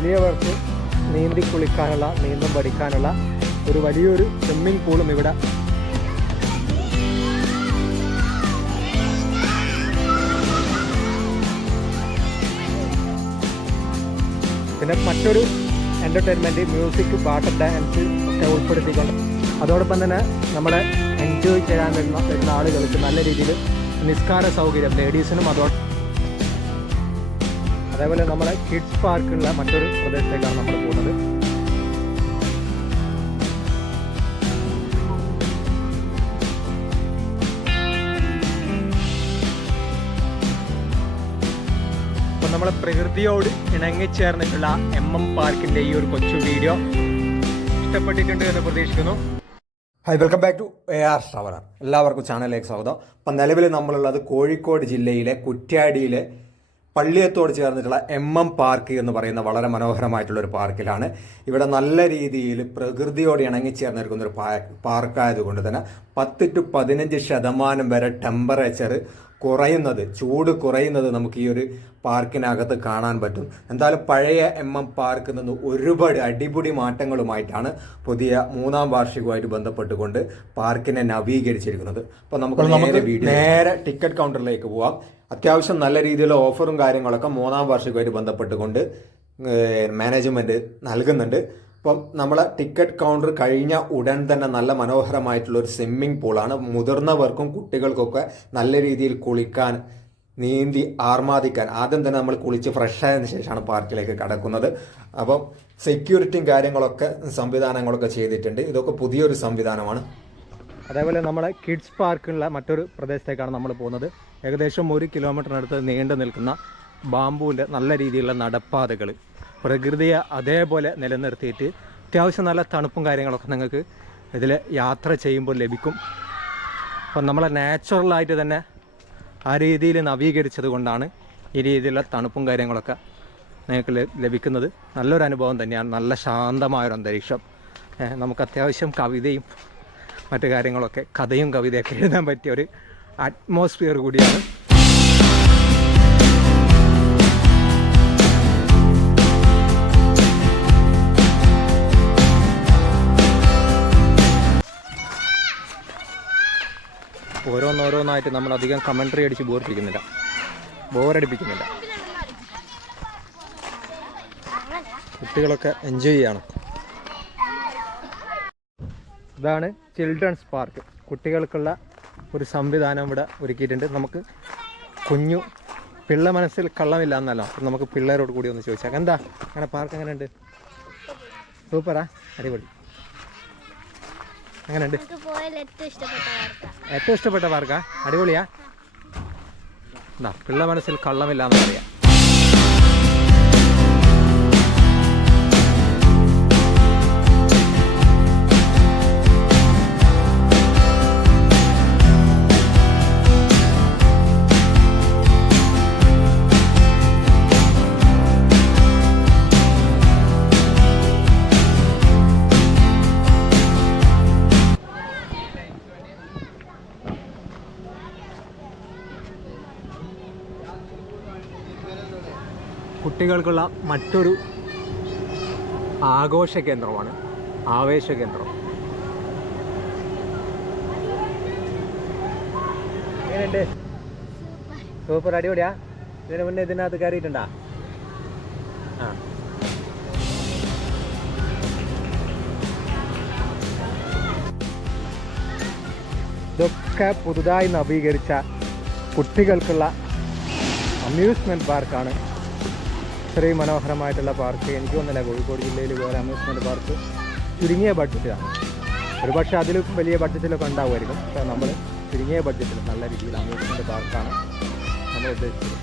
വലിയവർക്ക് നീന്തി കുളിക്കാനുള്ള, നീന്തം പഠിക്കാനുള്ള ഒരു വലിയൊരു സ്വിമ്മിംഗ് പൂളും ഇവിടെ. പിന്നെ മറ്റൊരു എൻ്റർടൈൻമെൻറ്റ്, മ്യൂസിക്, പാട്ട്, ഡാൻസ് ഒക്കെ ഉൾപ്പെടുത്തിക്കൊണ്ട് അതോടൊപ്പം തന്നെ നമ്മളെ എൻജോയ് ചെയ്യാൻ വരുന്ന ആളുകൾക്ക് നല്ല രീതിയിൽ നിസ്കാര സൗകര്യം ലേഡീസിനും അതേപോലെ നമ്മളെ കിഡ്സ് പാർക്കുള്ള മറ്റൊരു പ്രദേശത്തേക്കാണ് നമ്മൾ പോകുന്നത്. അപ്പം നമ്മളെ പ്രകൃതിയോട് ഇണങ്ങിച്ചേർന്നിട്ടുള്ള MM പാർക്കിൻ്റെ ഈ ഒരു കൊച്ചു വീഡിയോ ഇഷ്ടപ്പെട്ടിട്ടുണ്ട് എന്ന് പ്രതീക്ഷിക്കുന്നു. Hi, welcome back to AR traveller. എല്ലാവർക്കും ചാനലിലേക്ക് സ്വാഗതം. അപ്പം നിലവിൽ നമ്മളുള്ളത് കോഴിക്കോട് ജില്ലയിലെ കുറ്റ്യാടിയിലെ പള്ളിയത്തോട് ചേർന്നിട്ടുള്ള MM പാർക്ക് എന്ന് പറയുന്ന വളരെ മനോഹരമായിട്ടുള്ളൊരു പാർക്കിലാണ്. ഇവിടെ നല്ല രീതിയിൽ പ്രകൃതിയോട് ഇണങ്ങിച്ചേർന്നിരിക്കുന്ന ഒരു പാർക്കായതുകൊണ്ട് തന്നെ 10 to 15% വരെ ടെമ്പറേച്ചർ കുറയുന്നത്, ചൂട് കുറയുന്നത് നമുക്ക് ഈ ഒരു പാർക്കിനകത്ത് കാണാൻ പറ്റും. എന്തായാലും പഴയ MM പാർക്കിൽ നിന്ന് ഒരുപാട് അടിപൊളി മാറ്റങ്ങളുമായിട്ടാണ് പുതിയ 3ാം വാർഷികവുമായിട്ട് ബന്ധപ്പെട്ടുകൊണ്ട് പാർക്കിനെ നവീകരിച്ചിരിക്കുന്നത്. അപ്പോൾ നമുക്ക് നേരെ ടിക്കറ്റ് കൗണ്ടറിലേക്ക് പോവാം. അത്യാവശ്യം നല്ല രീതിയിലുള്ള ഓഫറും കാര്യങ്ങളൊക്കെ 3ാം വാർഷികവുമായിട്ട് ബന്ധപ്പെട്ടുകൊണ്ട് മാനേജ്മെൻറ്റ് നൽകുന്നുണ്ട്. അപ്പം നമ്മളെ ടിക്കറ്റ് കൗണ്ടർ കഴിഞ്ഞ ഉടൻ തന്നെ നല്ല മനോഹരമായിട്ടുള്ള ഒരു സ്വിമ്മിംഗ് പൂളാണ്. മുതിർന്നവർക്കും കുട്ടികൾക്കൊക്കെ നല്ല രീതിയിൽ കുളിക്കാൻ, നീന്തി ആർമാദിക്കാൻ. ആദ്യം തന്നെ നമ്മൾ കുളിച്ച് ഫ്രഷ് ആയതിനു ശേഷമാണ് പാർക്കിലേക്ക് കടക്കുന്നത്. അപ്പം സെക്യൂരിറ്റിയും കാര്യങ്ങളൊക്കെ സംവിധാനങ്ങളൊക്കെ ചെയ്തിട്ടുണ്ട്. ഇതൊക്കെ പുതിയൊരു സംവിധാനമാണ്. അതേപോലെ നമ്മളെ കിഡ്സ് പാർക്കുള്ള മറ്റൊരു പ്രദേശത്തേക്കാണ് നമ്മൾ പോകുന്നത്. ഏകദേശം 1 കിലോമീറ്ററിനടുത്ത് നീണ്ടു നിൽക്കുന്ന ബാമ്പുവിൻ്റെ നല്ല രീതിയിലുള്ള നടപ്പാതകൾ, പ്രകൃതിയെ അതേപോലെ നിലനിർത്തിയിട്ട് അത്യാവശ്യം നല്ല തണുപ്പും കാര്യങ്ങളൊക്കെ നിങ്ങൾക്ക് ഇതിൽ യാത്ര ചെയ്യുമ്പോൾ ലഭിക്കും. അപ്പം നമ്മളെ നാച്ചുറലായിട്ട് തന്നെ ആ രീതിയിൽ നവീകരിച്ചത് കൊണ്ടാണ് ഈ രീതിയിലുള്ള തണുപ്പും കാര്യങ്ങളൊക്കെ നിങ്ങൾക്ക് ലഭിക്കുന്നത്. നല്ലൊരു അനുഭവം തന്നെയാണ്. നല്ല ശാന്തമായൊരു അന്തരീക്ഷം. നമുക്ക് അത്യാവശ്യം കവിതയും മറ്റു കാര്യങ്ങളൊക്കെ, കഥയും കവിതയൊക്കെ എഴുതാൻ പറ്റിയ ഒരു അറ്റ്മോസ്ഫിയർ കൂടിയാണ്. ഓരോന്നോരോന്നായിട്ട് നമ്മൾ അധികം കമൻട്രി അടിച്ച് ബോറടിപ്പിക്കുന്നില്ല. കുട്ടികളൊക്കെ എൻജോയ് ചെയ്യണം. ഇതാണ് ചിൽഡ്രൻസ് പാർക്ക്. കുട്ടികൾക്കുള്ള ഒരു സംവിധാനം ഇവിടെ ഒരുക്കിയിട്ടുണ്ട്. നമുക്ക് പിള്ള മനസ്സിൽ കള്ളമില്ല എന്നല്ല, നമുക്ക് പിള്ളേരോട് കൂടി ഒന്ന് ചോദിച്ചാൽ എന്താ അങ്ങനെ പാർക്ക് എങ്ങനെയുണ്ട്? സൂപ്പറാ, അടിപൊളി. എങ്ങനെയുണ്ട്? ഏറ്റവും ഇഷ്ടപ്പെട്ട പാർക്കാ? അടിപൊളിയാ. എന്താ പിള്ള മനസ്സിൽ കള്ളമില്ല എന്ന് പറയാം. കുട്ടികൾക്കുള്ള മറ്റൊരു ആഘോഷ കേന്ദ്രമാണ്, ആവേശ കേന്ദ്രം. എങ്ങനെയുണ്ട്? സൂപ്പർ, അടിപൊളിയാ. ഇതിന് മുന്നേ ഇതിനകത്ത് കയറിയിട്ടുണ്ടാ? ഇതൊക്കെ പുതുതായി നവീകരിച്ച കുട്ടികൾക്കുള്ള അമ്യൂസ്മെൻറ്റ് പാർക്കാണ്. ഇത്രയും മനോഹരമായിട്ടുള്ള പാർക്ക് എനിക്ക് തോന്നുന്നില്ല കോഴിക്കോട് ജില്ലയിൽ വേറെ അമ്യൂസ്മെൻറ്റ് പാർക്ക് ചുരുങ്ങിയ ബഡ്ജറ്റിലാണ്. ഒരു പക്ഷേ അതിലും വലിയ ബഡ്ജറ്റിലൊക്കെ ഉണ്ടാവുമായിരിക്കും. പക്ഷേ നമ്മൾ ചുരുങ്ങിയ ബഡ്ജറ്റിൽ നല്ല രീതിയിൽ അമ്യൂസ്മെൻറ്റ് പാർക്കാണ് നമ്മൾ ഉദ്ദേശിച്ചത്.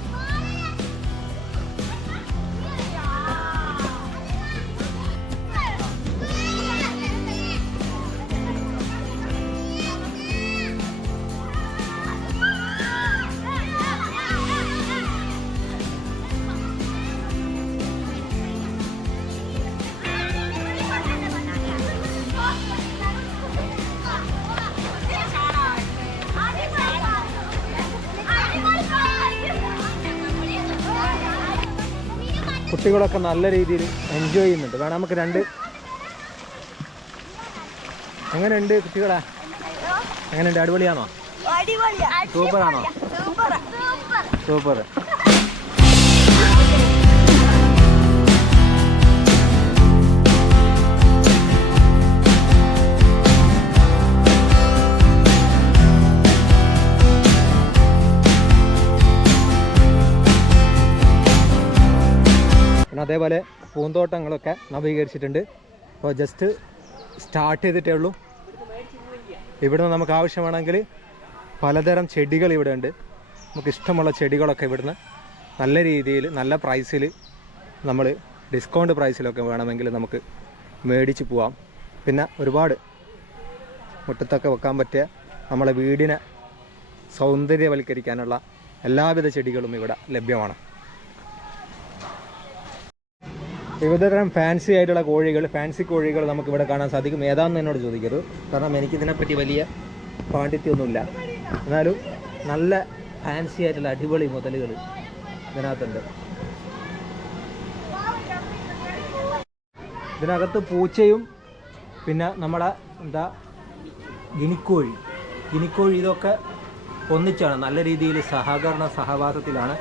കുട്ടികളൊക്കെ നല്ല രീതിയിൽ എൻജോയ് ചെയ്യുന്നുണ്ട്. വേണം നമുക്ക് രണ്ട്. എങ്ങനെയുണ്ട് കുട്ടികളെ? എങ്ങനെയുണ്ട്? അടിപൊളിയാണോ? സൂപ്പറാണോ? സൂപ്പർ. പിന്നെ അതേപോലെ പൂന്തോട്ടങ്ങളൊക്കെ നവീകരിച്ചിട്ടുണ്ട്. അപ്പോൾ ജസ്റ്റ് സ്റ്റാർട്ട് ചെയ്തിട്ടേ ഉള്ളൂ. ഇവിടുന്ന് നമുക്ക് ആവശ്യമാണെങ്കിൽ പലതരം ചെടികൾ ഇവിടെ ഉണ്ട്. നമുക്ക് ഇഷ്ടമുള്ള ചെടികളൊക്കെ ഇവിടുന്ന് നല്ല രീതിയിൽ നല്ല പ്രൈസിൽ നമ്മൾ ഡിസ്കൗണ്ട് പ്രൈസിലൊക്കെ വേണമെങ്കിൽ നമുക്ക് മേടിച്ച് പോവാം. പിന്നെ ഒരുപാട് മുറ്റത്തൊക്കെ വെക്കാൻ പറ്റിയ നമ്മളെ വീടിനെ സൗന്ദര്യവൽക്കരിക്കാനുള്ള എല്ലാവിധ ചെടികളും ഇവിടെ ലഭ്യമാണ്. വിവിധതരം ഫാൻസി ആയിട്ടുള്ള കോഴികൾ, ഫാൻസി കോഴികൾ നമുക്കിവിടെ കാണാൻ സാധിക്കും. ഏതാണെന്ന് എന്നോട് ചോദിക്കരുത്, കാരണം എനിക്കിതിനെപ്പറ്റി വലിയ പാണ്ഡിത്യമൊന്നുമില്ല. എന്നാലും നല്ല ഫാൻസി ആയിട്ടുള്ള അടിപൊളി മുതലുകൾ ഇതിനകത്തുണ്ട്. ഇതിനകത്ത് പൂച്ചയും പിന്നെ നമ്മുടെ ഗിനിക്കോഴി ഇതൊക്കെ ഒന്നിച്ചാണ്. നല്ല രീതിയിൽ സഹവാസത്തിലാണ്.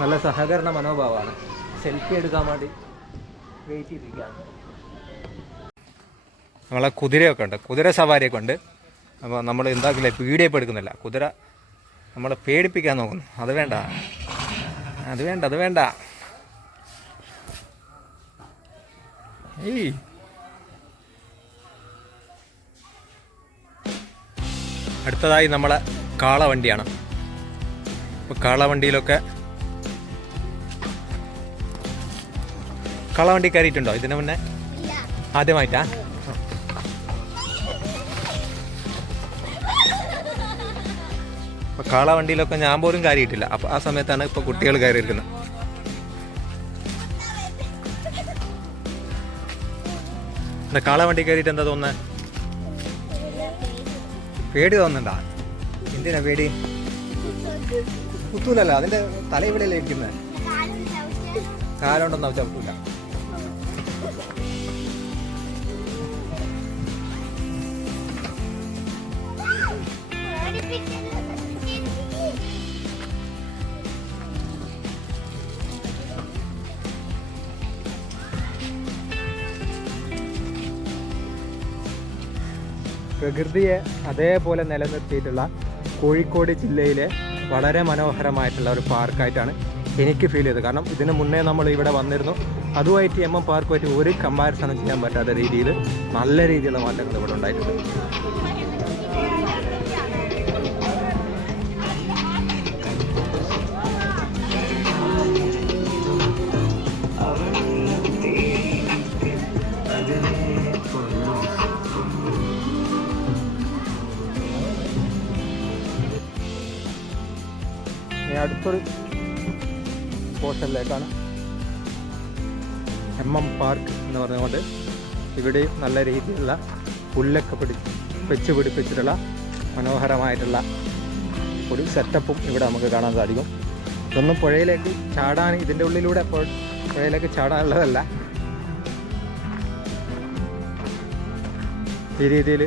നല്ല സഹകരണ മനോഭാവമാണ്. സെൽഫി എടുക്കാൻ വേണ്ടി വെയിറ്റ് ചെയ്തിരിക്കുകയാണ്. നമ്മളെ കുതിരയൊക്കെ ഉണ്ട്, കുതിര സവാരിയൊക്കെ ഉണ്ട്. അപ്പോൾ നമ്മൾ എന്താക്കില്ല, വീഡിയോ ഇപ്പോൾ എടുക്കുന്നില്ല. കുതിര നമ്മളെ പേടിപ്പിക്കാൻ നോക്കുന്നു. അത് വേണ്ട. ഏയ് അടുത്തതായി നമ്മളെ കാളവണ്ടിയാണ്. ഇപ്പോൾ കാളവണ്ടിയിലൊക്കെ കാളവണ്ടി കയറിയിട്ടുണ്ടോ ഇതിന് മുന്നേ? ആദ്യമായിട്ടാ? അപ്പോൾ കാളവണ്ടിയിലൊക്കെ ഞാൻ പോലും കയറിയിട്ടില്ല. അപ്പോൾ ആ സമയത്താണ് ഇപ്പോൾ കുട്ടികൾ കയറിയിരിക്കുന്നത്. കാളവണ്ടി കയറിയിട്ട് എന്താ തോന്നുന്നത്? പേടി തോന്നുന്നുണ്ടാ? എന്തിനാ പേടി? കുത്തൂലല്ലോ, അതിൻ്റെ തല ഇവിടെയല്ലേ ഇരിക്കുന്നത്. കാലുകൊണ്ടൊന്നും ചവിട്ടൂല. പ്രകൃതിയെ അതേപോലെ നിലനിർത്തിയിട്ടുള്ള കോഴിക്കോട് ജില്ലയിലെ വളരെ മനോഹരമായിട്ടുള്ള ഒരു പാർക്കായിട്ടാണ് എനിക്ക് ഫീൽ ചെയ്തത്. കാരണം ഇതിന് മുന്നേ നമ്മൾ ഇവിടെ വന്നിരുന്നു. അതുമായിട്ട് എം എം പാർക്കുമായിട്ട് ഒരു കമ്പാരിസണും ചെയ്യാൻ പറ്റാത്ത രീതിയിൽ നല്ല രീതിയിലുള്ള മാറ്റങ്ങൾ ഇവിടെ ഉണ്ടായിട്ടുണ്ട്. അടുത്തൊരു പോർഷനിലേക്കാണ് എം എം പാർക്ക് എന്ന് പറഞ്ഞുകൊണ്ട് ഇവിടെയും നല്ല രീതിയിലുള്ള പുല്ലൊക്കെ വെച്ച് പിടിപ്പിച്ചിട്ടുള്ള മനോഹരമായിട്ടുള്ള ഒരു സെറ്റപ്പും ഇവിടെ നമുക്ക് കാണാൻ സാധിക്കും. ഇതൊന്നും പുഴയിലേക്ക് ചാടാൻ, ഇതിൻ്റെ ഉള്ളിലൂടെ പുഴയിലേക്ക് ചാടാനുള്ളതല്ല. ഈ രീതിയിൽ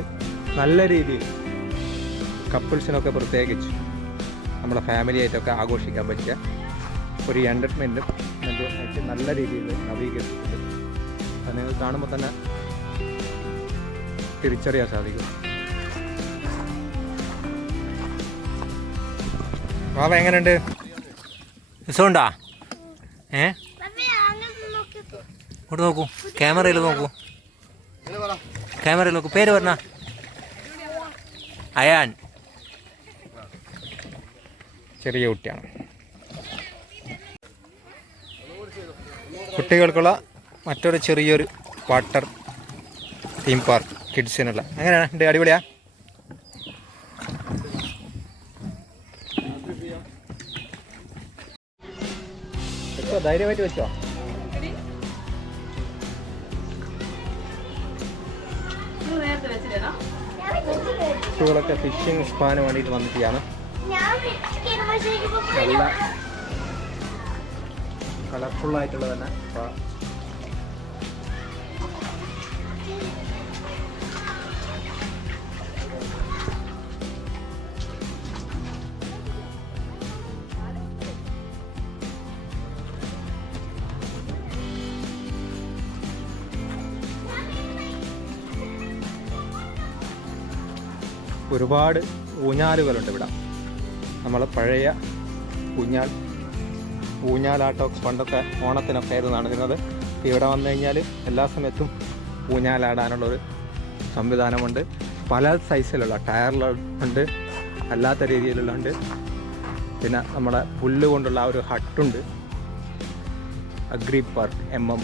നല്ല രീതിയിൽ കപ്പിൾസിനൊക്കെ പ്രത്യേകിച്ച് നമ്മുടെ ഫാമിലി ആയിട്ടൊക്കെ ആഘോഷിക്കാൻ പറ്റിയ ഒരു എൻ്റർടൈൻമെൻറ്റും ആയിട്ട് നല്ല രീതിയിൽ നവീകരിച്ചിട്ടുണ്ട്. അത് നിങ്ങൾ കാണുമ്പോൾ തന്നെ തിരിച്ചറിയാൻ സാധിക്കും. ബാബ എങ്ങനെയുണ്ട്? രസമുണ്ടാ? ഇങ്ങോട്ട് നോക്കൂ, ക്യാമറയിൽ നോക്കൂ, ക്യാമറയിൽ നോക്കൂ. പേര് പറഞ്ഞ? അയാൻ. ചെറിയ കുട്ടിയാണ്. കുട്ടികൾക്കുള്ള മറ്റൊരു ചെറിയൊരു വാട്ടർ തീം പാർക്ക് കിഡ്സിനുള്ള. എങ്ങനെയാണ്? ഉണ്ട്? അടിപൊളിയാ? വെച്ചോ, ധൈര്യമായിട്ട് വെച്ചോ. കുട്ടികളൊക്കെ ഫിഷിംഗ് സ്പാന് വേണ്ടിയിട്ട് വന്നിട്ടാണ്. നല്ല കളർഫുള്ളായിട്ടുള്ള തന്നെ ഒരുപാട് ഊഞ്ഞാലുകളുണ്ട് ഇവിടെ. നമ്മൾ പഴയ ഊഞ്ഞാലാട്ടമൊക്കെ പണ്ടൊക്കെ ഓണത്തിനൊക്കെ ആയിരുന്നു നടക്കുന്നത്. ഇവിടെ വന്നു കഴിഞ്ഞാൽ എല്ലാ സമയത്തും ഊഞ്ഞാലാടാനുള്ളൊരു സംവിധാനമുണ്ട്. പല സൈസിലുള്ള ടയറിലുണ്ട്, അല്ലാത്ത രീതിയിലുള്ളുണ്ട്. പിന്നെ നമ്മുടെ പുല്ല് കൊണ്ടുള്ള ഒരു ഹട്ടുണ്ട്. Agri park MM.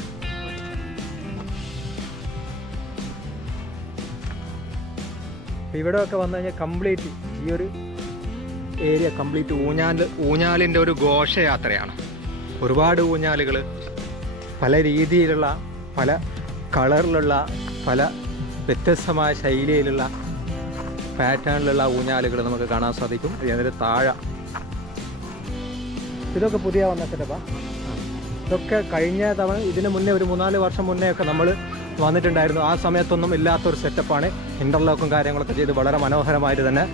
ഇവിടെയൊക്കെ വന്നു കഴിഞ്ഞാൽ കംപ്ലീറ്റ് ഈ ഒരു ഏരിയ കംപ്ലീറ്റ് ഊഞ്ഞാലിൻ്റെ ഒരു ഘോഷയാത്രയാണ്. ഒരുപാട് ഊഞ്ഞാലുകൾ, പല രീതിയിലുള്ള, പല കളറിലുള്ള, പല വ്യത്യസ്തമായ ശൈലിയിലുള്ള പാറ്റേണിലുള്ള ഊഞ്ഞാലുകൾ നമുക്ക് കാണാൻ സാധിക്കും. അതിന് താഴെ ഇതൊക്കെ പുതിയ വന്ന സെറ്റപ്പാ. ഇതൊക്കെ കഴിഞ്ഞ തവണ ഇതിന് മുന്നേ ഒരു 3-4 വർഷം മുന്നേ ഒക്കെ നമ്മൾ വന്നിട്ടുണ്ടായിരുന്നു. ആ സമയത്തൊന്നും ഇല്ലാത്തൊരു സെറ്റപ്പാണ്. ഇൻ്റർലോക്കും കാര്യങ്ങളൊക്കെ ചെയ്ത് വളരെ മനോഹരമായിട്ട് തന്നെ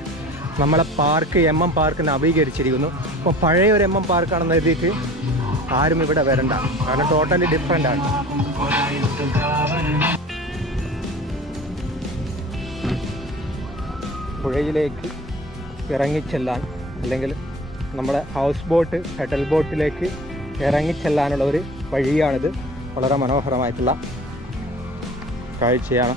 നമ്മളെ പാർക്ക് MM പാർക്ക് നവീകരിച്ചിരിക്കുന്നു. അപ്പോൾ പഴയ ഒരു MM പാർക്കാണെന്ന് എഴുതിയിട്ട് ആരും ഇവിടെ വരണ്ട, കാരണം ടോട്ടലി ഡിഫറെൻ്റ് ആണ്. പുഴയിലേക്ക് ഇറങ്ങിച്ചെല്ലാൻ, അല്ലെങ്കിൽ നമ്മുടെ ഹൗസ് ബോട്ട്, പെഡൽ ബോട്ടിലേക്ക് ഇറങ്ങിച്ചെല്ലാനുള്ള ഒരു വഴിയാണിത്. വളരെ മനോഹരമായിട്ടുള്ള കാഴ്ചയാണ്.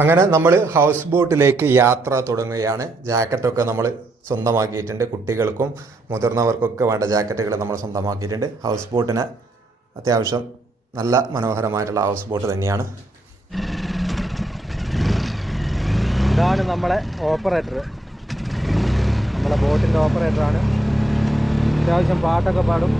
അങ്ങനെ നമ്മൾ ഹൗസ് ബോട്ടിലേക്ക് യാത്ര തുടങ്ങുകയാണ്. ജാക്കറ്റൊക്കെ നമ്മൾ സ്വന്തമാക്കിയിട്ടുണ്ട്. കുട്ടികൾക്കും മുതിർന്നവർക്കൊക്കെ വേണ്ട ജാക്കറ്റുകൾ നമ്മൾ സ്വന്തമാക്കിയിട്ടുണ്ട്. ഹൗസ് ബോട്ടിന് അത്യാവശ്യം നല്ല മനോഹരമായിട്ടുള്ള ഹൗസ് ബോട്ട് തന്നെയാണ്. ഇതാണ് നമ്മളെ ഓപ്പറേറ്റർ, നമ്മളെ ബോട്ടിൻ്റെ ഓപ്പറേറ്ററാണ്. അത്യാവശ്യം പാട്ടൊക്കെ പാടും.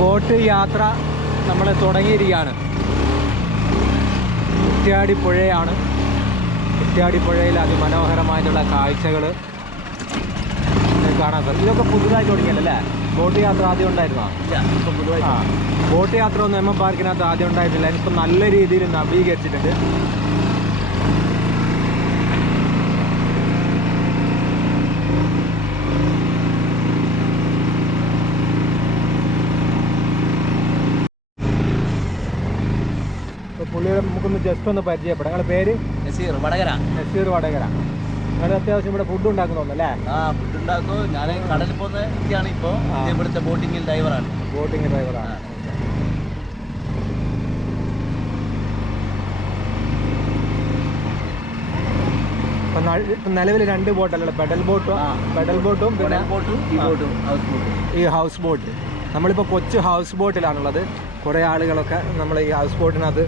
ബോട്ട് യാത്ര നമ്മൾ തുടങ്ങിയിരിക്കുകയാണ്. കുറ്റ്യാടി പുഴയാണ്. കുറ്റ്യാടി പുഴയിൽ അതിമനോഹരമായിട്ടുള്ള കാഴ്ചകൾ കാണാൻ സാധിക്കും. ഇതൊക്കെ പുതുതായി തുടങ്ങിയല്ലേ? ബോട്ട് യാത്ര ആദ്യം ഉണ്ടായിരുന്നോ? ബോട്ട് യാത്ര ഒന്നും MM പാർക്കിനകത്ത് ആദ്യം ഉണ്ടായിട്ടില്ല. ഇപ്പം നല്ല രീതിയിൽ നവീകരിച്ചിട്ടുണ്ട്. പുള്ളിയെ നമുക്കൊന്ന് ജസ്റ്റ് ഒന്ന് പരിചയപ്പെടാം. നിങ്ങളുടെ പേര്? നസീർ വടകര. നസീർ വടകര. നിങ്ങൾ അത്യാവശ്യം ഇവിടെ ഫുഡ് ഉണ്ടാക്കുന്നുണ്ടോ അല്ലേ? ഫുഡ് ഉണ്ടാക്കും. ഞാൻ കടലിൽ പോകുന്ന വ്യക്തിയാണ്. ഇപ്പോൾ ഇവിടുത്തെ ബോട്ടിങ്ങിൽ ഡ്രൈവറാണ്. ബോട്ടിങ് ഡ്രൈവറാണ്. ഇപ്പം നിലവിൽ 2 ബോട്ടല്ലേ? പെഡൽ ബോട്ടും പിന്നെ ഈ ഹൗസ് ബോട്ട്. നമ്മളിപ്പോൾ കൊച്ചു ഹൗസ് ബോട്ടിലാണുള്ളത്. കുറേ ആളുകളൊക്കെ നമ്മൾ ഈ ഹൗസ് ബോട്ടിനകത്ത്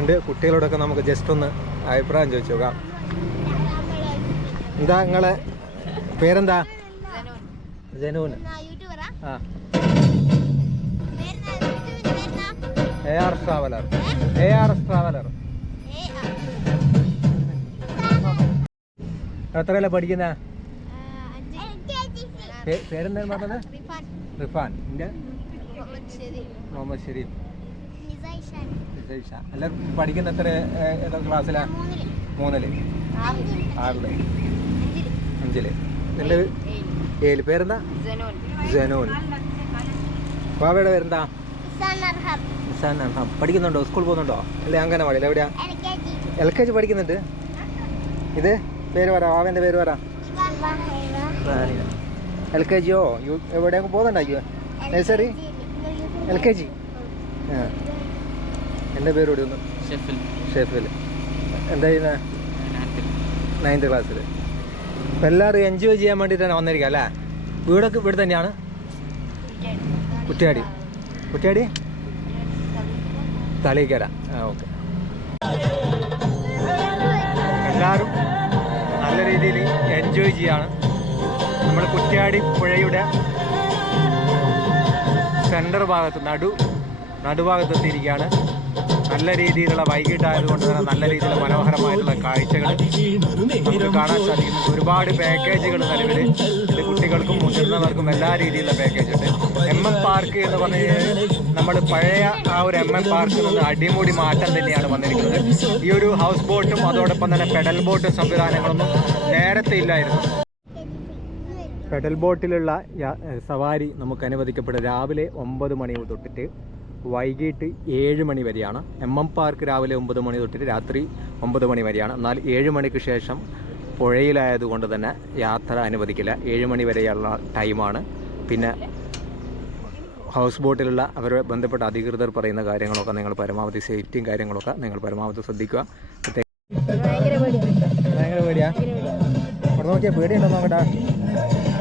ഉണ്ട്. കുട്ടികളോടൊക്കെ നമുക്ക് ജസ്റ്റ് ഒന്ന് അഭിപ്രായം ചോദിച്ചു നോക്കാം. എന്താ നിങ്ങളെ പേരെന്താ? ജനൂൻ. ആ, AR ട്രാവലർ. എത്രയല്ലേ പഠിക്കുന്ന? പേരെന്തായിരുന്നു പറഞ്ഞത്? റിഫാൻ. എൻ്റെ മുഹമ്മദ് ഷെരീഫ്. എല്ലാവരും പഠിക്കുന്ന എത്ര ഏതാ ക്ലാസ്സിലാണ്? 3ല്, 6ല്, 5ല്. എൻ്റെ 7. പേരെന്താ? ജനോൻ. ബാബയുടെ പേരെന്താ? നിസാൻ അർഹം. പഠിക്കുന്നുണ്ടോ? സ്കൂൾ പോകുന്നുണ്ടോ? അല്ലെ അംഗനവാടിയിൽ എവിടെയാ? LKG പഠിക്കുന്നുണ്ട്. ഇത് പേര് പറ, ബാബേൻ്റെ പേര് പറ. LKGയോ എവിടെയൊക്കെ പോകുന്നുണ്ടാക്കിയോ? Nursery, LKG. ആ, എൻ്റെ പേര് കൂടി ഒന്ന്. ഷെഫിൽ. എന്താ ചെയ്യുന്നത്? 9th ക്ലാസ്സിൽ. അപ്പം എല്ലാവരും എൻജോയ് ചെയ്യാൻ വേണ്ടിയിട്ടാണ് വന്നിരിക്കുക അല്ലേ? വീടൊക്കെ ഇവിടെ തന്നെയാണ്? കുറ്റ്യാടി. കുറ്റ്യാടി തളിക്കര. ആ, ഓക്കെ. എല്ലാവരും നല്ല രീതിയിൽ എൻജോയ് ചെയ്യാണ്. നമ്മൾ കുറ്റ്യാടി പുഴയുടെ സെൻറ്റർ ഭാഗത്ത് നടുഭാഗത്തെത്തിയിരിക്കുകയാണ്. നല്ല രീതിയിലുള്ള വൈകിട്ടായതുകൊണ്ട് തന്നെ നല്ല രീതിയിലുള്ള മനോഹരമായിട്ടുള്ള കാഴ്ചകൾ നമുക്ക് കാണാൻ സാധിക്കുന്നു. ഒരുപാട് പാക്കേജുകൾ നിലവിൽ ഇത് കുട്ടികൾക്കും മുതിർന്നവർക്കും എല്ലാ രീതിയിലുള്ള പാക്കേജ് ഉണ്ട്. MM പാർക്ക് എന്ന് പറഞ്ഞു കഴിഞ്ഞാൽ നമ്മൾ പഴയ ആ ഒരു MM പാർക്കിൽ നിന്ന് അടിമുടി മാറ്റം തന്നെയാണ് വന്നിരിക്കുന്നത്. ഈ ഒരു ഹൗസ് ബോട്ടും അതോടൊപ്പം തന്നെ പെഡൽ ബോട്ടും സംവിധാനങ്ങളൊന്നും നേരത്തെ ഇല്ലായിരുന്നു. പെഡൽ ബോട്ടിലുള്ള സവാരി നമുക്ക് അനുവദിക്കപ്പെടും രാവിലെ 9 മണി തൊട്ടിട്ട് വൈകിട്ട് 7 മണി വരെയാണ്. MM പാർക്ക് രാവിലെ 9 മണി തൊട്ടിട്ട് രാത്രി 9 മണി വരെയാണ്. എന്നാൽ 7 മണിക്ക് ശേഷം പുഴയിലായതുകൊണ്ട് തന്നെ യാത്ര അനുവദിക്കില്ല. 7 മണി വരെയുള്ള ടൈമാണ്. പിന്നെ ഹൗസ് ബോട്ടിലുള്ള അവരെ ബന്ധപ്പെട്ട അധികൃതർ പറയുന്ന കാര്യങ്ങളൊക്കെ നിങ്ങൾ പരമാവധി സേഫ്റ്റിയും കാര്യങ്ങളൊക്കെ നിങ്ങൾ പരമാവധി ശ്രദ്ധിക്കുക. ഭയങ്കര പേടിയാ? അവിടെ നോക്കിയാൽ പേടിയുണ്ടോ നോക്കട്ടാ?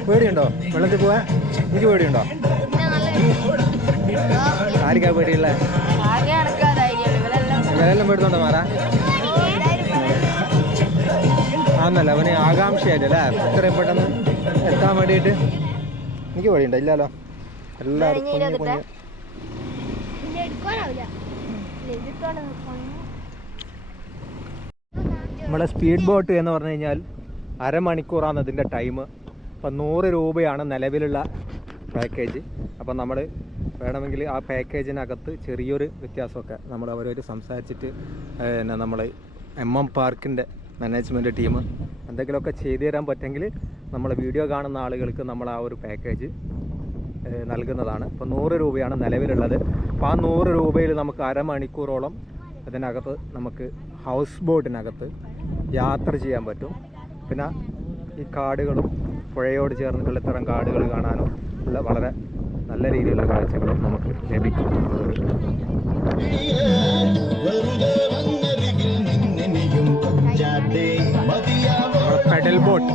പേടിയുണ്ടോ വെള്ളത്തിൽ പോവാ? എനിക്ക് പേടിയുണ്ടോ? ആർക്കാ പേടിയുള്ള? ഇവരെല്ലാം പേടുന്നുണ്ടോ മാറാ? ആന്നല്ല, അവന് ആകാംക്ഷയായിട്ടല്ലേ എത്രയും പെട്ടെന്ന് എത്താൻ വേണ്ടിയിട്ട്. എനിക്ക് പേടിയുണ്ടോ? ഇല്ലല്ലോ. എല്ലാവരും നമ്മുടെ സ്പീഡ് ബോട്ട് എന്ന് പറഞ്ഞു കഴിഞ്ഞാൽ അരമണിക്കൂറാണ് ഇതിൻ്റെ ടൈം. അപ്പം 100 രൂപയാണ് നിലവിലുള്ള പാക്കേജ്. അപ്പം നമ്മൾ വേണമെങ്കിൽ ആ പാക്കേജിനകത്ത് ചെറിയൊരു വ്യത്യാസമൊക്കെ നമ്മൾ അവരവർ സംസാരിച്ചിട്ട് നമ്മൾ MM പാർക്കിൻ്റെ മാനേജ്മെൻറ്റ് ടീം എന്തെങ്കിലുമൊക്കെ ചെയ്തു തരാൻ പറ്റുമെങ്കിൽ നമ്മൾ വീഡിയോ കാണുന്ന ആളുകൾക്ക് നമ്മൾ ആ ഒരു പാക്കേജ് നൽകുന്നതാണ്. അപ്പോൾ 100 രൂപയാണ് നിലവിലുള്ളത്. അപ്പോൾ ആ 100 രൂപയിൽ നമുക്ക് അരമണിക്കൂറോളം അതിനകത്ത് നമുക്ക് ഹൗസ് ബോട്ടിനകത്ത് യാത്ര ചെയ്യാൻ പറ്റും. പിന്നെ ഈ കാടുകളും പുഴയോട് ചേർന്നിട്ടുള്ള ഇത്തരം കാടുകൾ കാണാനും ഉള്ള വളരെ നല്ല രീതിയിലുള്ള കാഴ്ചകളും നമുക്ക് ലഭിക്കും. പെഡൽ ബോട്ട്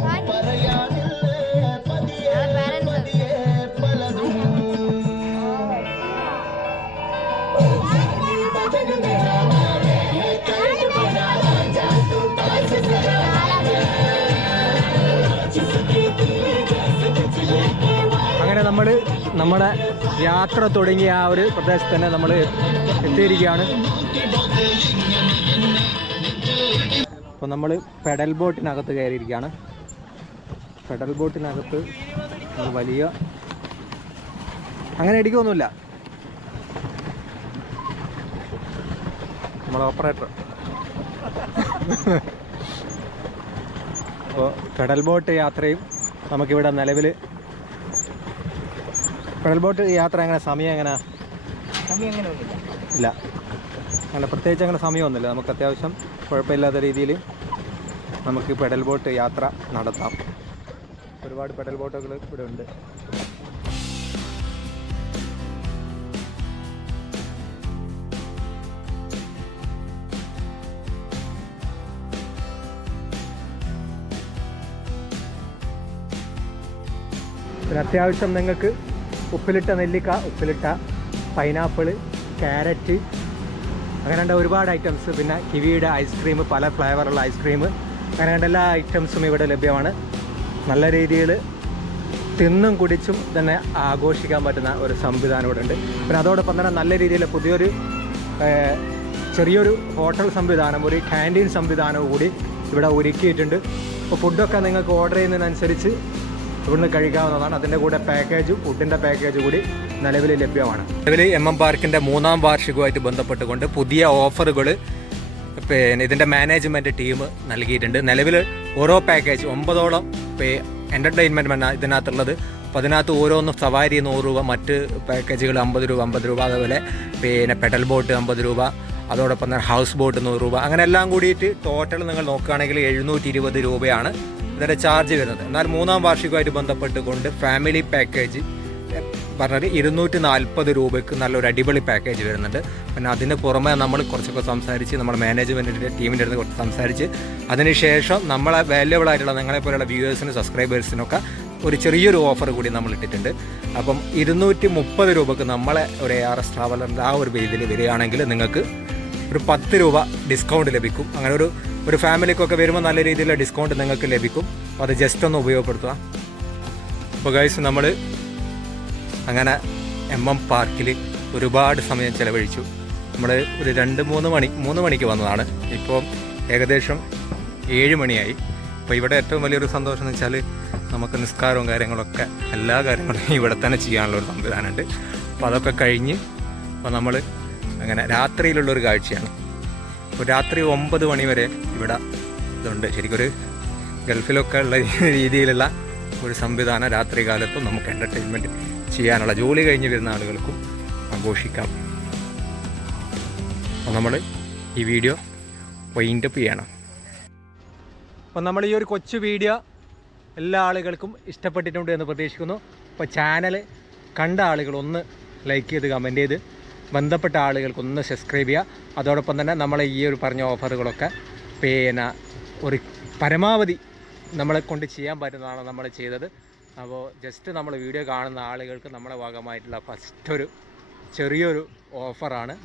അങ്ങനെ നമ്മൾ നമ്മുടെ യാത്ര തുടങ്ങിയ ആ ഒരു പ്രദേശത്ത് തന്നെ നമ്മൾ എത്തിയിരിക്കുകയാണ്. അപ്പോൾ നമ്മൾ പെഡൽ ബോട്ടിനകത്ത് കയറിയിരിക്കുകയാണ്. പെഡൽ ബോട്ടിനകത്ത് വലിയ അങ്ങനെ ഇടിക്കൊന്നുമില്ല. നമ്മളെ ഓപ്പറേറ്റർ. അപ്പോൾ പെഡൽ ബോട്ട് യാത്രയും നമുക്കിവിടെ നിലവിൽ പെഡൽ ബോട്ട് യാത്ര എങ്ങനെ സമയം എങ്ങനെ ഇല്ല, അങ്ങനെ പ്രത്യേകിച്ച് അങ്ങനെ സമയമൊന്നുമില്ല. നമുക്ക് അത്യാവശ്യം കുഴപ്പമില്ലാത്ത രീതിയിൽ നമുക്ക് പെഡൽ ബോട്ട് യാത്ര നടത്താം. ഒരുപാട് പെഡൽ ബോട്ടുകൾ ഇവിടെ ഉണ്ട്. പിന്നെ അത്യാവശ്യം നിങ്ങൾക്ക് ഉപ്പിലിട്ട നെല്ലിക്ക, ഉപ്പിലിട്ട പൈനാപ്പിൾ, ക്യാരറ്റ്, അങ്ങനെ കണ്ട ഒരുപാട് ഐറ്റംസ്, പിന്നെ കിവിയുടെ ഐസ്ക്രീം, പല ഫ്ലേവറുള്ള ഐസ്ക്രീം, അങ്ങനെ കണ്ട എല്ലാ ഐറ്റംസും ഇവിടെ ലഭ്യമാണ്. നല്ല രീതിയിൽ തിന്നും കുടിച്ചും തന്നെ ആഘോഷിക്കാൻ പറ്റുന്ന ഒരു സംവിധാനം ഇവിടെ ഉണ്ട്. പിന്നെ അതോടൊപ്പം തന്നെ നല്ല രീതിയിൽ പുതിയൊരു ചെറിയൊരു ഹോട്ടൽ സംവിധാനം, ഒരു ക്യാൻറ്റീൻ സംവിധാനവും കൂടി ഇവിടെ ഒരുക്കിയിട്ടുണ്ട്. അപ്പോൾ ഫുഡൊക്കെ നിങ്ങൾക്ക് ഓർഡർ ചെയ്യുന്നതിനനുസരിച്ച് ഇവിടുന്ന് കഴിക്കാവുന്നതാണ്. അതിൻ്റെ കൂടെ പാക്കേജും ഫുഡിൻ്റെ പാക്കേജ് കൂടി നിലവിൽ ലഭ്യമാണ്. നിലവിൽ പാർക്കിൻ്റെ 3ാം വാർഷികവുമായിട്ട് ബന്ധപ്പെട്ടുകൊണ്ട് പുതിയ ഓഫറുകൾ പിന്നെ ഇതിൻ്റെ മാനേജ്മെൻറ്റ് ടീം നൽകിയിട്ടുണ്ട്. നിലവിൽ ഓരോ പാക്കേജ് 9ഓളം എൻ്റർടൈൻമെൻറ്റ് ഇതിനകത്തുള്ളത്. അപ്പോൾ അതിനകത്ത് ഓരോന്നും സവാരി 100 രൂപ, മറ്റ് പാക്കേജുകൾ 50 രൂപ, അതേപോലെ പിന്നെ പെഡൽ ബോട്ട് 50 രൂപ, അതോടൊപ്പം തന്നെ ഹൗസ് ബോട്ട് 100 രൂപ, അങ്ങനെ എല്ലാം കൂടിയിട്ട് ടോട്ടൽ നിങ്ങൾ നോക്കുകയാണെങ്കിൽ 720 രൂപയാണ് ഇതിൻ്റെ ചാർജ് വരുന്നത്. എന്നാൽ 3ാം വാർഷികമായിട്ട് ബന്ധപ്പെട്ടുകൊണ്ട് ഫാമിലി പാക്കേജ് പറഞ്ഞാൽ 240 രൂപയ്ക്ക് നല്ലൊരു അടിപൊളി പാക്കേജ് വരുന്നുണ്ട്. പിന്നെ അതിന് പുറമെ നമ്മൾ കുറച്ചൊക്കെ സംസാരിച്ച് നമ്മുടെ മാനേജ്മെൻറ്റിൻ്റെ ടീമിൻ്റെ അടുത്ത് കുറച്ച് സംസാരിച്ച് അതിനുശേഷം നമ്മളെ വാല്യുബിൾ ആയിട്ടുള്ള നിങ്ങളെപ്പോലെയുള്ള വ്യൂവേഴ്സിനും സബ്സ്ക്രൈബേഴ്സിനൊക്കെ ഒരു ചെറിയൊരു ഓഫർ കൂടി നമ്മൾ ഇട്ടിട്ടുണ്ട്. അപ്പം 230 രൂപക്ക് നമ്മളെ ഒരു ARS ട്രാവലറിൻ്റെ ആ ഒരു രീതിയിൽ വരികയാണെങ്കിൽ നിങ്ങൾക്ക് ഒരു 10 രൂപ ഡിസ്കൗണ്ട് ലഭിക്കും. അങ്ങനെ ഒരു ഫാമിലിക്കൊക്കെ വരുമ്പോൾ നല്ല രീതിയിലുള്ള ഡിസ്കൗണ്ട് നിങ്ങൾക്ക് ലഭിക്കും. അപ്പോൾ അത് ജസ്റ്റ് ഒന്ന് ഉപയോഗപ്പെടുത്തുക. അപ്പോൾ ഗൈസ്, നമ്മൾ അങ്ങനെ പാർക്കിൽ ഒരുപാട് സമയം ചിലവഴിച്ചു. നമ്മൾ ഒരു 3 മണിക്ക് വന്നതാണ്. ഇപ്പോൾ ഏകദേശം 7 മണിയായി. അപ്പോൾ ഇവിടെ ഏറ്റവും വലിയൊരു സന്തോഷം എന്ന് വെച്ചാൽ നമുക്ക് നിസ്കാരവും കാര്യങ്ങളൊക്കെ എല്ലാ കാര്യങ്ങളും ഇവിടെ തന്നെ ചെയ്യാനുള്ള ഒരു സംവിധാനമുണ്ട്. അപ്പോൾ അതൊക്കെ കഴിഞ്ഞ് അപ്പോൾ നമ്മൾ അങ്ങനെ രാത്രിയിലുള്ളൊരു കാഴ്ചയാണ്. അപ്പോൾ രാത്രി 9 മണി വരെ ഇവിടെ ഇതുണ്ട്. ശരിക്കൊരു ഗൾഫിലൊക്കെ ഉള്ള രീതിയിലുള്ള ഒരു സംവിധാനം രാത്രി കാലത്തും നമുക്ക് എൻ്റർടൈൻമെൻറ്റ് ചെയ്യാനുള്ള, ജോലി കഴിഞ്ഞ് വരുന്ന ആളുകൾക്കും ആഘോഷിക്കാം. അപ്പോൾ നമ്മൾ ഈ വീഡിയോ വൈൻഡപ്പ് ചെയ്യണം. അപ്പോൾ നമ്മൾ ഈ ഒരു കൊച്ചു വീഡിയോ എല്ലാ ആളുകൾക്കും ഇഷ്ടപ്പെട്ടിട്ടുണ്ട് എന്ന് പ്രതീക്ഷിക്കുന്നു. അപ്പോൾ ചാനൽ കണ്ട ആളുകൾ ഒന്ന് ലൈക്ക് ചെയ്ത് കമൻറ്റ് ചെയ്ത് ബന്ധപ്പെട്ട ആളുകൾക്കൊന്ന് സബ്സ്ക്രൈബ് ചെയ്യുക. അതോടൊപ്പം തന്നെ നമ്മൾ ഈ ഒരു പറഞ്ഞ ഓഫറുകളൊക്കെ പിന്നെ ഒരു പരമാവധി നമ്മളെ കൊണ്ട് ചെയ്യാൻ പറ്റുന്നതാണ് നമ്മൾ ചെയ്തത്. അപ്പോൾ ജസ്റ്റ് നമ്മൾ വീഡിയോ കാണുന്ന ആളുകൾക്ക് നമ്മുടെ ഭാഗമായിട്ടുള്ള ഫസ്റ്റ് ഒരു ചെറിയൊരു ഓഫറാണ്.